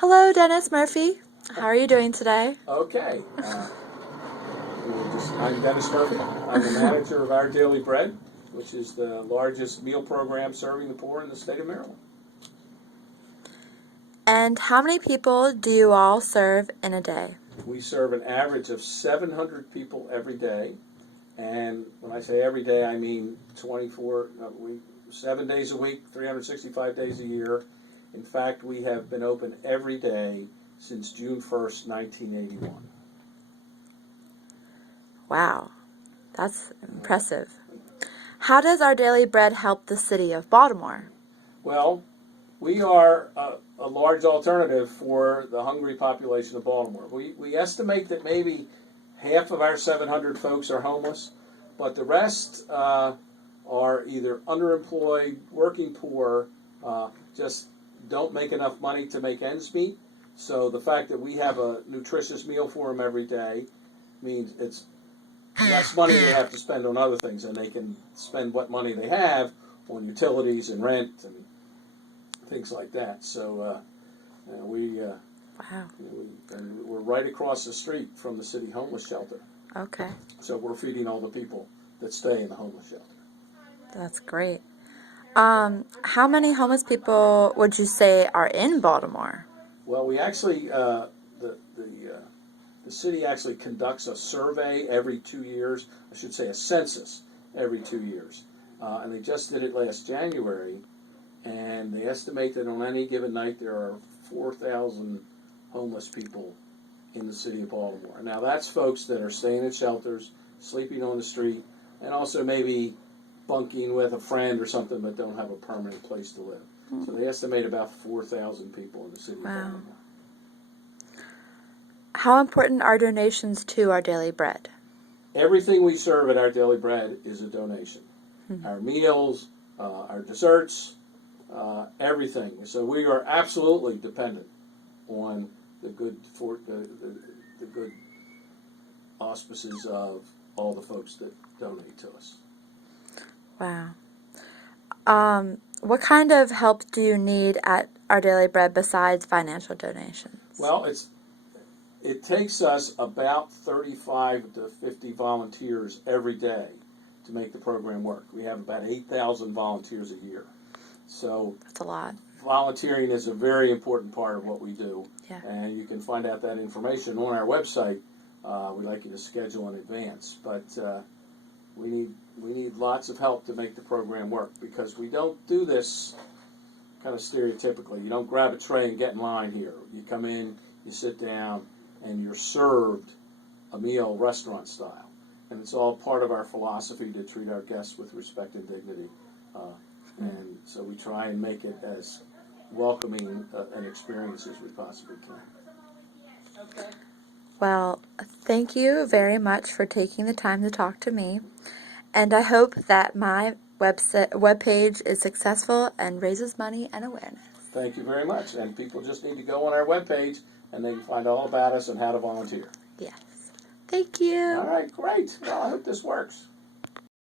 Hello, Dennis Murphy. How are you doing today? Okay. I'm Dennis Murphy. I'm the manager of Our Daily Bread, which is the largest meal program serving the poor in the state of Maryland. And how many people do you all serve in a day? We serve an average of 700 people every day. And when I say every day, I mean 7 days a week, 365 days a year. In fact, we have been open every day since June 1st, 1981. Wow, that's impressive. How does Our Daily Bread help the city of Baltimore? Well, we are a large alternative for the hungry population of Baltimore. We estimate that maybe half of our 700 folks are homeless, but the rest are either underemployed, working poor, just don't make enough money to make ends meet. So the fact that we have a nutritious meal for them every day means it's less money they have to spend on other things, and they can spend what money they have on utilities and rent and things like that. So we're right across the street from the city homeless shelter. Okay, So we're feeding all the people that stay in the homeless shelter. that's great. How many homeless people would you say are in Baltimore? Well, we actually the city actually conducts a survey every 2 years. I should say a census every 2 years, and they just did it last January. And they estimate that on any given night there are 4,000 homeless people in the city of Baltimore. Now that's folks that are staying in shelters, sleeping on the street, and also maybe bunking with a friend or something, but don't have a permanent place to live. So they estimate about 4,000 people in the city of Baltimore. How important are donations to Our Daily Bread? Everything we serve at Our Daily Bread is a donation. Our meals, our desserts, everything. So we are absolutely dependent on the good the good auspices of all the folks that donate to us. Wow. What kind of help do you need at Our Daily Bread besides financial donations? Well, it takes us about 35 to 50 volunteers every day to make the program work. We have about 8,000 volunteers a year. So that's a lot. Volunteering is a very important part of what we do. Yeah. And you can find out that information on our website. We'd like you to schedule in advance. But we need lots of help to make the program work, because we don't do this kind of stereotypically. You don't grab a tray and get in line here. You come in, you sit down, and you're served a meal restaurant style. And it's all part of our philosophy to treat our guests with respect and dignity. And so we try and make it as welcoming an experience as we possibly can. Okay. Well, thank you very much for taking the time to talk to me. And I hope that my webpage is successful and raises money and awareness. Thank you very much. And people just need to go on our webpage and they can find all about us and how to volunteer. Yes. Thank you. All right, great. Well, I hope this works.